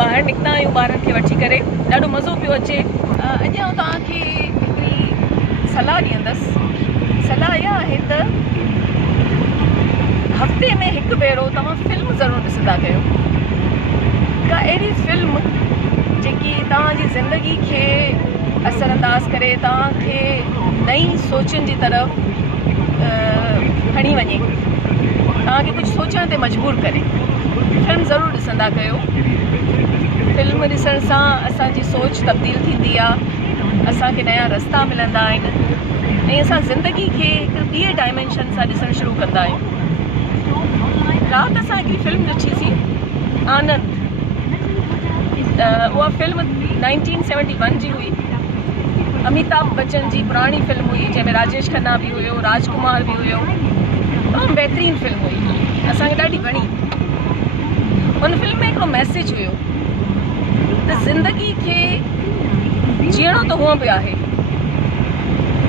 ॿाहिरि निकिता आहियूं ॿारनि खे वठी करे, ॾाढो मज़ो पियो अचे। अॼु तव्हांखे हिकिड़ी सलाह ॾींदसि। सलाह इहा आहे त हफ़्ते में हिकु भेरो तव्हां फिल्म ज़रूरु ॾिसंदा कयो। का अहिड़ी फिल्म जेकी तव्हांजी ज़िंदगी खे असरअंदाज़ करे, तव्हांखे नई सोचनि जी तरफ़ खणी वञे, तव्हांखे कुझु सोचण ते मजबूर करे। फिल्म ज़रूरु ॾिसंदा कयो। फिल्म ॾिसण सां असांजी सोच तब्दील थींदी आहे, असांखे नया रस्ता मिलंदा आहिनि ऐं असां ज़िंदगी खे हिकु ॿिए डायमेंशन सां ॾिसणु शुरू कंदा आहियूं। राति असां हिकिड़ी फिल्म ॾिठीसीं, आनंद। उहा फिल्म 1971 जी हुई। अमिताभ बच्चन जी पुराणी फिल्म हुई, जंहिंमें राजेश खन्ना बि हुयो, राजकुमार बि हुयो। तमामु बहितरीनु फिल्म हुई, असांखे ॾाढी वणी। हुन फिल्म में हिकिड़ो मैसेज हुयो त ज़िंदगी खे जीअणो त हुअं बि आहे,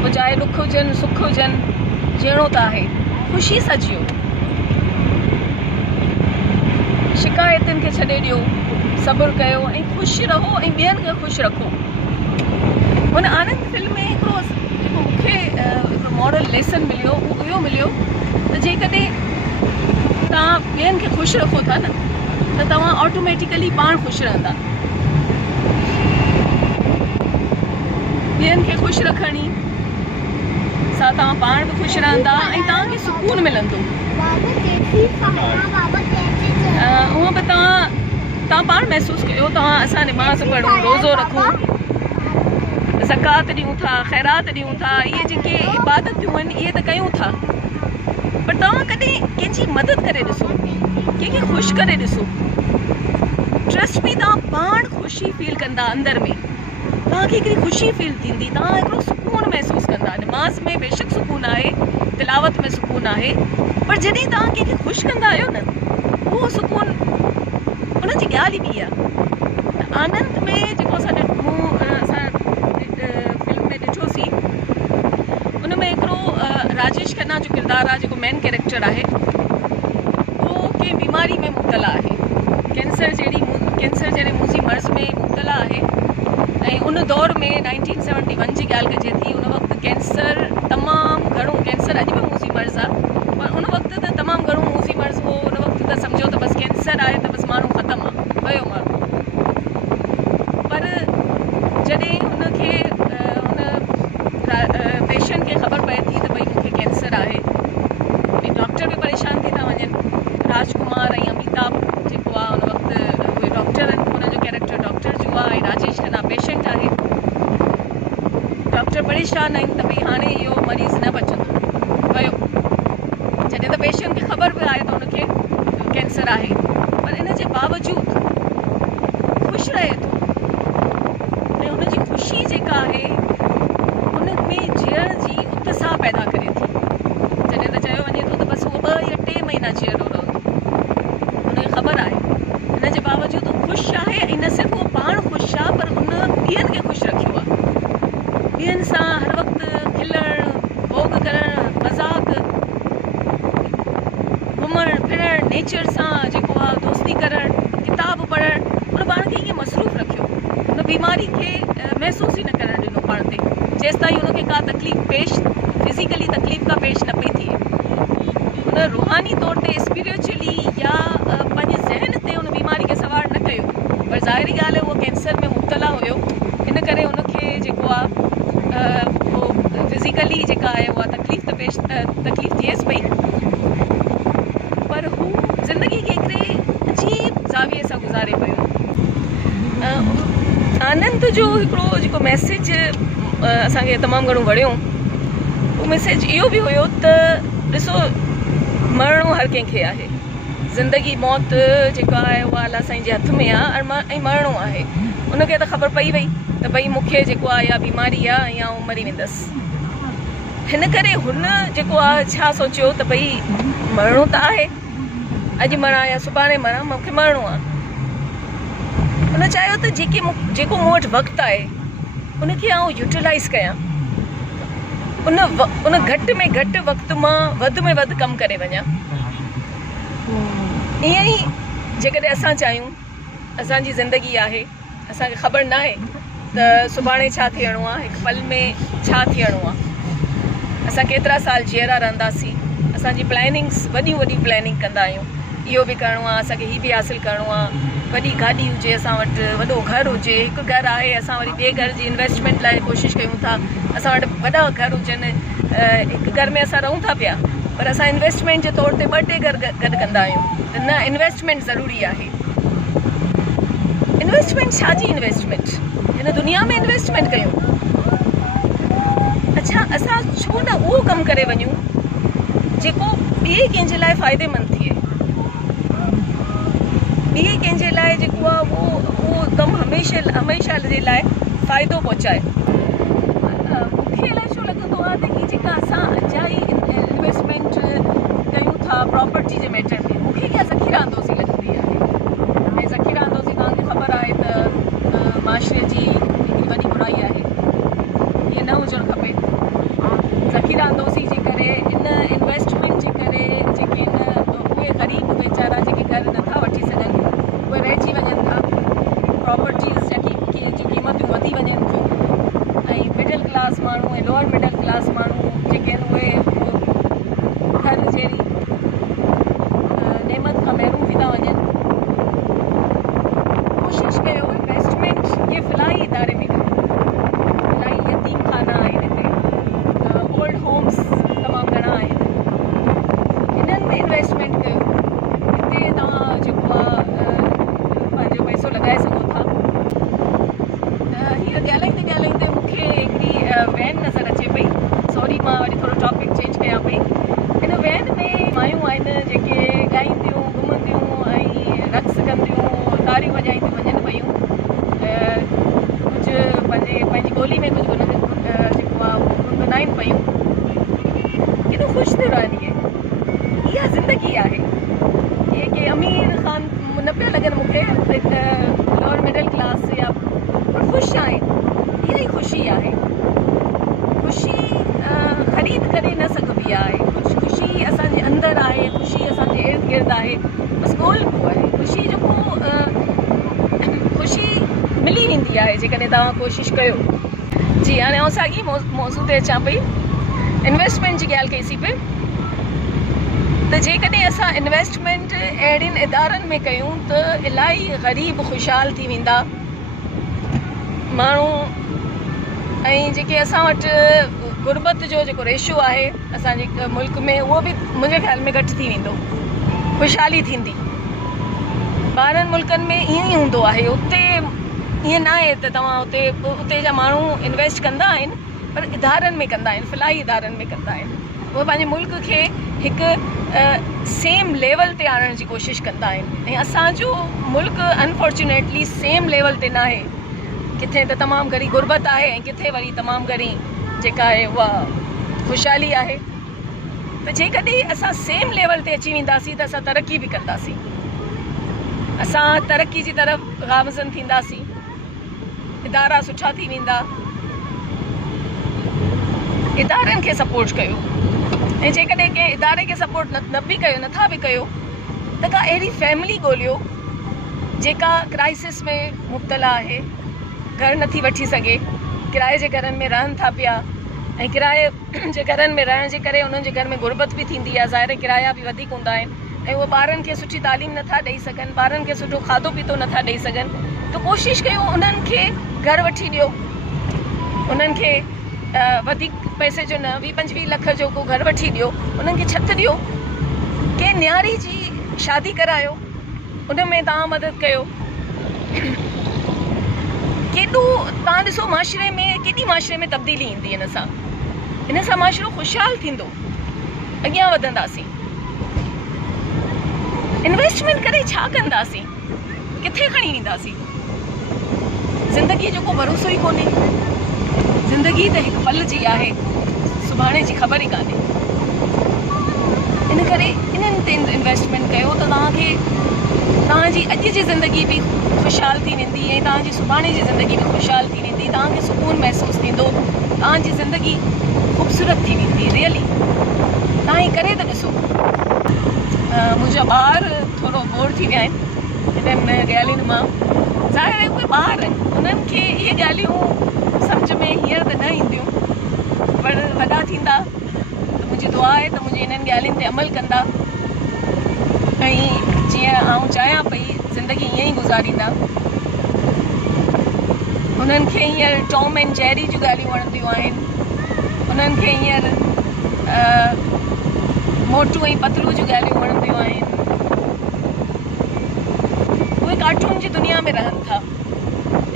पोइ चाहे ॾुख हुजनि सुख हुजनि, जीअणो त आहे, ख़ुशी सां जियो, शिकायतुनि खे छॾे ॾियो, सब्र कयो ऐं ख़ुशि रहो ऐं ॿियनि खे ख़ुशि रखो। हुन आनंद फिल्म में हिकिड़ो जेको मूंखे हिकिड़ो मॉरल लेसन मिलियो, उहो इहो मिलियो त जेकॾहिं तव्हां ॿियनि खे ख़ुशि रखो था न, त तव्हां ऑटोमेटिकली पाण ख़ुशि रहंदा। ॿियनि खे ख़ुशि रखणी सां तव्हां पाण बि ख़ुशि रहंदा ऐं तव्हांखे सुकून मिलंदो। उहो बि तव्हां पाण महसूसु कयो। तव्हां असां नमाज़ पढ़ूं, रोज़ो रखूं, ज़कात ॾियूं था, ख़ैरात ॾियूं था, इहे जेके इबादतियूं आहिनि इहे त कयूं था, पर तव्हां कॾहिं कंहिंजी मदद करे ॾिसो, कंहिंखे ख़ुशि करे ॾिसो। ट्रस्ट में तव्हां पाण ख़ुशी फील कंदा, अंदर में तव्हांखे हिकिड़ी ख़ुशी फील थींदी, तव्हां हिकिड़ो सुकून महसूसु कंदा। नमाज़ में बेशक सुकून आहे, तिलावत में सुकून आहे, पर जॾहिं तव्हां कंहिंखे ख़ुशि कंदा आहियो न, उहो सुकून उनजी ॻाल्हि ई ॿी आहे। आनंद में जेको असां फिल्म में ॾिठोसीं, उन में हिकिड़ो राजेश खन्ना जो किरदारु आहे, जेको मेन कैरेक्टर आहे, उहो कंहिं बीमारी में मुब्तला आहे, कैंसर जहिड़े मुज़ी मर्ज़ में मुब्तला आहे। ऐं उन दौर में 1971 जी ॻाल्हि कजे थी, उन वक़्तु कैंसर तमामु घणो, कैंसर अॼु बि मुज़ी मर्ज़ आहे, पर उन वक़्तु त तमामु घणो मुज़ी मर्ज़ हो। उन वक़्तु त सम्झो त बसि कैंसर आहे त बसि माण्हू ख़तमु आहे, वियो माण्हू। पर जॾहिं हुनखे हुन पेशेंट खे ख़बर पए थी त भई मूंखे कैंसर आहे, भई डॉक्टर बि परेशान थी था वञनि। राजकुमार ऐं अमिताभ जेको आहे उन वक़्तु उहे डॉक्टर आहिनि, हुनजो कैरेक्टर डॉक्टर जो आहे ऐं राजेश खन्ना पेशेंट आहे। डॉक्टर परेशान आहिनि त भई हाणे इहो मरीज़ न बचंदो, वियो। जॾहिं त पेशेंट खे ख़बर बि आहे त हुनखे कैंसर आहे, पर इन जे बावजूदि ख़ुशि रहे थो ऐं हुनजी ख़ुशी जेका आहे उन में जीअण जी उत्साह पैदा करे थी। जॾहिं त चयो वञे थो त बसि उहो 2 या 3 महीना जीअरो रहंदो, हुनखे ख़बर आहे। हिन जे बावजूदि उहो ख़ुशि आहे ऐं न सिर्फ़ु उहो पाण ख़ुशि आहे, पर उन ॿियनि खे ख़ुशि रखियो आहे। ॿियनि सां हर वक़्तु खिलणु, भोग करणु, मज़ाक, घुमणु फिरणु, नेचर सां जेको आहे दोस्ती करणु, किताब पढ़णु, उन पाण खे ईअं मसरूफ़ रखियो। उन बीमारी खे महसूस ई न करणु ॾिनो पाण ते, जेसि ताईं हुनखे का तकलीफ़ फिज़िकली तकलीफ़ का पेश न पई थिए। उन रूहानी तौर ते, स्पिरिचुअली या पंहिंजे ज़हन ते उन बीमारी खे सवार न कयो, पर ज़ाहिरी ॻाल्हि आहे उहो कैंसर में मुब्तला हुयो। इन करे हुनखे जेको आहे उहो फिज़िकली जेका आहे उहा तकलीफ़ थिएसि पई, पर हू ज़िंदगी खे हिकिड़े अजीब ज़ाविये सां गुज़ारे पियो। आनंद जो हिकिड़ो जेको मैसेज असांखे तमामु घणो वणियो, उहो मैसेज इहो बि हुयो त ॾिसो, मरणो हर कंहिंखे आहे, ज़िंदगी मौत जेका आहे उहा अलाह साईं जे हथ में आहे ऐं मरणो आहे। उनखे त ख़बर पई वई त भई मूंखे जेको आहे इहा बीमारी आहे या मरी वेंदसि। हिन करे हुन जेको आहे छा सोचियो त भई मरणो त आहे, अॼु मरां या सुभाणे मरां, मूंखे मरणो आहे। उन चाहियो त जेको मूं वटि वक़्तु आहे उनखे आउं यूटिलाइज़ कयां, उन घटि में घटि वक़्त मां वधि में वधि कमु करे वञां। ईअं ई जेकॾहिं असां चाहियूं असांजी ज़िंदगी आहे, असांखे ख़बर न आहे त सुभाणे छा थियणो आहे, हिकु पल में छा थियणो आहे, असां केतिरा साल जीअरा रहंदासीं। असांजी प्लैनिंग्स वॾियूं वॾियूं प्लैनिंग कंदा आहियूं, इहो बि करिणो आहे, असांखे हीअ बि हासिलु करिणो आहे, वॾी गाॾी हुजे असां वटि, वॾो घरु हुजे। हिकु घरु आहे, असां वरी ॿिए घर जी इन्वेस्टमेंट लाइ कोशिशि कयूं था, असां वटि वॾा घर हुजनि। हिकु घर में असां रहूं था पिया, पर असां इन्वेस्टमेंट जे तौर ते 2-3 घर गॾु कंदा आहियूं। त न, इन्वेस्टमेंट ज़रूरी आहे। इन्वेस्टमेंट छा जी इन्वेस्टमेंट? हिन दुनिया में इन्वेस्टमेंट कयूं। अच्छा, असां छो न उहो कमु करे वञूं जेको ॿिए कंहिंजे लाइ फ़ाइदेमंद थिए, ॿिए कंहिंजे लाइ जेको आहे उहो कमु हमेशह जे लाइ फ़ाइदो पहुचाए। मूंखे अलाए छो लॻंदो आहे त हीअ जेका असां अजाई इन्वेस्टमेंट कयूं था प्रॉपर्टी जे मैटर में, मूंखे इहा ज़ख़ीरा अंदोज़ी लॻंदी आहे। ऐं ज़ख़ीरा अंदोज़ी तव्हांखे ख़बर आहे त माशरे जी हिकिड़ी वॾी बुराई आहे, इहा न हुजणु खपे। ज़ख़ीरा अंदोज़ी जे करे, इन इन्वेस्टमेंट जे करे जेके उहे ग़रीब वीचारा जेके घर नथा वठी सघनि, उहे रहिजी वञनि था, प्रॉपर्टीज़ जी क़ीमतूं वधी वञनि थियूं, ऐं मिडिल क्लास माण्हू ऐं लोअर मिडिल क्लास माण्हू जेके आहिनि उहे घर जहिड़ी नेमत खां महरूम थी था वञनि। कोशिशि कयो इन्वेस्टमेंट जे फलाही इदारे में कयो। फलाही यतीम खाना आहिनि हिते, ओल्ड होम्स तमामु घणा आहिनि, इन्हनि में इन्वेस्टमेंट कयो। हिते तव्हां जेको आहे पंहिंजो पैसो लॻाए सघो था। हीअ ॻाल्हाईंदे मूंखे हिकिड़ी वैन नज़र अचे पई। सॉरी, मां वरी थोरो टॉपिक चेंज कयां पई। हिन वैन में मायूं आहिनि जेके ॻाईंदियूं, घुमंदियूं ऐं रक़्स कंदियूं, तारियूं वॼाईंदियूं वञनि पियूं। कुझु पंहिंजी ॿोली में कुझु जेको आहे गुनगुनाइनि पियूं। केॾो ख़ुशि थियो रहनि। इहा ज़िंदगी आहे। के अमीर ख़ान न पिया लॻनि मूंखे, लोअर मिडिल क्लास या, पर ख़ुशि आहिनि। इहा ई ख़ुशी आहे। ख़ुशी ख़रीद करे न सघबी आहे। ख़ुशी असांजे अंदरि आहे, ख़ुशी असांजे इर्द गिर्द आहे, बसि ॻोल्हबो आहे। ख़ुशी जेको ख़ुशी मिली वेंदी आहे जेकॾहिं तव्हां कोशिशि कयो। जी, हाणे आउं साॻी मौज़ू ते अचां पई। इन्वेस्टमेंट जी ॻाल्हि कईसीं पई त जेकॾहिं असां इन्वेस्टमेंट अहिड़ियुनि इदारनि में कयूं त इलाही ग़रीब ख़ुशहाल थी वेंदा माण्हू। ऐं जेके असां वटि गुरबत जो जेको रेशो आहे असांजे मुल्क में, उहो बि मुंहिंजे ख़्याल में घटि थी वेंदो। ख़ुशहाली थींदी। ॿाहिरनि मुल्कनि में ईअं ई हूंदो आहे। उते ईअं न आहे त तव्हां उते जा माण्हू इन्वेस्ट कंदा आहिनि, पर इदारनि में कंदा आहिनि, फलाही इदारनि में कंदा आहिनि। उहे पंहिंजे मुल्क खे हिकु सेम लेवल ते आणण जी कोशिशि कंदा आहिनि। ऐं असांजो मुल्क अनफॉर्चुनेटली सेम लेवल ते न आहे। किथे त तमामु घणी गुरबत आहे ऐं किथे वरी तमामु घणी जेका आहे उहा ख़ुशहाली आहे। त जेकॾहिं असां सेम लेवल ते अची वेंदासीं त असां तरक़ी बि कंदासीं। असां तरक़ी जी तरफ़ गामज़न थींदासीं। इदारा सुठा थी वेंदा। इदारनि खे सपोर्ट कयो। ऐं जेकॾहिं कंहिं इदारे खे सपोर्ट न बि कयो, नथा बि कयो, त का अहिड़ी फैमिली ॻोल्हियो जेका क्राइसिस में मुब्तला आहे, घर नथी वठी सघे, किराए जे घरनि में रहनि था पिया। ऐं किराए जे घरनि में रहण जे करे उन्हनि जे घर में गुरबत बि थींदी आहे। ज़ाहिर किराया बि वधीक हूंदा आहिनि ऐं उहे ॿारनि खे सुठी तालीम नथा ॾेई सघनि, ॿारनि खे सुठो खाधो पीतो नथा ॾेई सघनि। त कोशिशि कयो उन्हनि खे घर वठी ॾियो। उन्हनि खे वधीक पैसे जो न, 20-25 लख जो को घर वठी ॾियो। उन्हनि खे छित ॾियो। कंहिं न्यारी जी शादी करायो, उन में तव्हां मदद कयो। केॾो तव्हां ॾिसो माशरे में, केॾी माशरे में तब्दीली ईंदी इन सां माशरो ख़ुशहाल थींदो। अॻियां वधंदासीं। इन्वेस्टमेंट करे छा कंदासीं? किथे खणी वेंदासीं? ज़िंदगी जो को भरोसो ई कोन्हे। ज़िंदगी त हिकु पल जी आहे, सुभाणे जी ख़बर ई कान्हे। इन करे इन्हनि ते इन्वेस्टमेंट कयो त तव्हांजी अॼु जी ज़िंदगी बि ख़ुशहाल थी वेंदी ऐं तव्हांजी सुभाणे जी ज़िंदगी बि ख़ुशहाल थी वेंदी। तव्हांखे सुकून महसूसु थींदो। तव्हांजी ज़िंदगी ख़ूबसूरत थी वेंदी। रियली तव्हां ही करे त ॾिसो। मुंहिंजा ॿार थोरो बोर थी विया आहिनि, हिननि ॻाल्हियुनि मां। ज़ाहिर आहे उहे ॿार आहिनि, उन्हनि खे इहे ॻाल्हियूं सम्झ में हींअर त न ईंदियूं, पर वॾा थींदा त मुंहिंजी दुआ आहे त मुंहिंजी इन्हनि ॻाल्हियुनि ते अमल कंदा ऐं जीअं आउं चाहियां पई ज़िंदगी ईअं ई गुज़ारींदा। उन्हनि खे हींअर टॉम एंड जेरी जूं ॻाल्हियूं वणंदियूं आहिनि, उन्हनि खे हींअर मोटू ऐं पतलू जूं ॻाल्हियूं वणंदियूं आहिनि। उहे कार्टून जी दुनिया में रहनि था।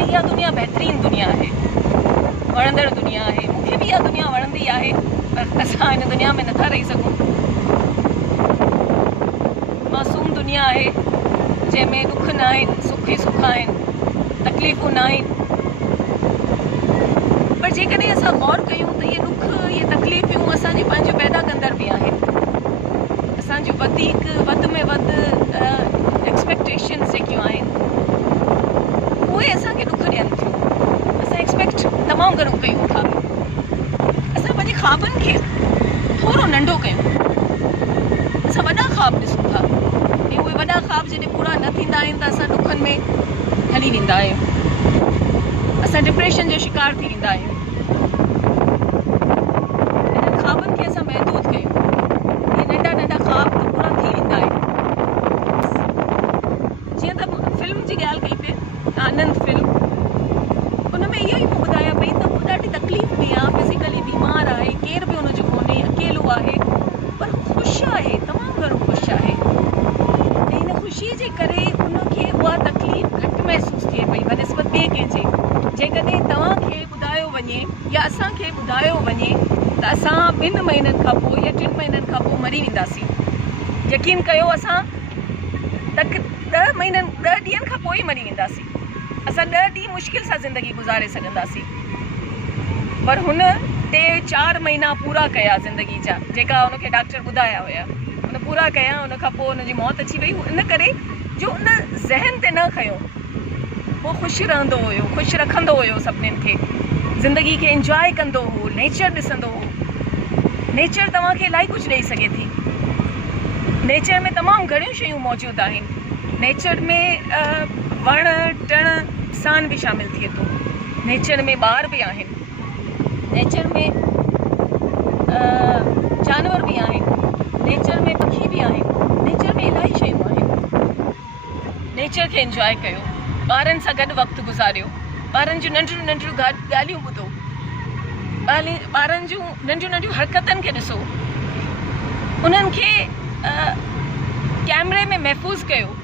इहा दुनिया बहितरीनु दुनिया आहे, वणंदड़ दुनिया आहे। मूंखे बि इहा दुनिया वणंदी आहे, पर असां हिन दुनिया में नथा रही सघूं। मासूम दुनिया आहे जंहिंमें ॾुख न आहिनि, सुख ई सुख आहिनि, तकलीफ़ूं न आहिनि। पर जेकॾहिं असां गौर कयूं त इहे ॾुख, इहे तकलीफ़ूं असांजी पंहिंजूं पैदा कंदड़ बि आहिनि। असांजूं वधि में वधि एक्सपेक्टेशन्स जेकियूं आहिनि उहे असांखे ॾुख ॾियनि थियूं। असां एक्सपेक्ट तमामु घणो कयूं था। असां पंहिंजे ख़्वाबनि खे थोरो नंढो कयूं। असां वॾा ख़्वाब ॾिसूं था ऐं उहे वॾा ख़्वाब जॾहिं पूरा न थींदा आहिनि त असां ॾुखनि में हली वेंदा आहियूं। असां डिप्रेशन जो शिकार थी वेंदा आहियूं। इन्हनि ख़्वाबनि खे असां महदूद कयूं। इहे नंढा नंढा ख़्वाब त पूरा थी वेंदा आहिनि। जीअं त फिल्म जी ॻाल्हि कई पे, आनंद फिल्म, उन में इहो ई मूं ॿुधायां पई त उहो ॾाढी तकलीफ़ में आहे, फिज़िकली बीमार आहे, केर बि हुनजो कोन्हे, अकेलो आहे, पर ख़ुशि आहे, तमामु घणो ख़ुशि आहे। ऐं हिन ख़ुशीअ जे करे उनखे उहा तकलीफ़ घटि महसूसु थिए पई बनिस्बत ॿिए कंहिंजे। जेकॾहिं तव्हांखे ॿुधायो वञे या असांखे ॿुधायो वञे त असां 2 महीननि खां पोइ या 3 महीननि खां पोइ मरी वेंदासीं, यकीन कयो असां 10 ॾींहंनि खां पोइ ई मरी वेंदासीं। असां 10 ॾींहं मुश्किल सां ज़िंदगी गुज़ारे सघंदासीं। पर हुन 3-4 महीना पूरा कया ज़िंदगी जा, जेका हुनखे डॉक्टर ॿुधाया हुया, हुन पूरा कया। हुन खां पोइ हुनजी मौत अची वई। इन करे जो उन ज़हन ते न खयो, उहो ख़ुशि रहंदो हुयो, ख़ुशि रखंदो हुयो सभिनीनि खे, ज़िंदगी खे इंजॉय कंदो हो, नेचर ॾिसंदो हो। नेचर तव्हांखे इलाही कुझु ॾेई सघे थी। नेचर में तमामु घणियूं शयूं मौजूदु आहिनि। नेचर में वण टण इंसान बि शामिलु थिए थो। नेचर में ॿार बि आहिनि, नेचर में जानवर बि आहिनि, नेचर में पखी बि आहिनि, नेचर में इलाही शयूं आहिनि। नेचर खे इंजॉय कयो, ॿारनि सां गॾु वक़्तु गुज़ारियो, ॿारनि जूं नंढियूं नंढियूं ॻाल्हियूं ॿुधो, ॿारनि जूं नंढियूं नंढियूं हरकतनि खे ॾिसो, उन्हनि खे कैमरे में महफ़ूज़ कयो।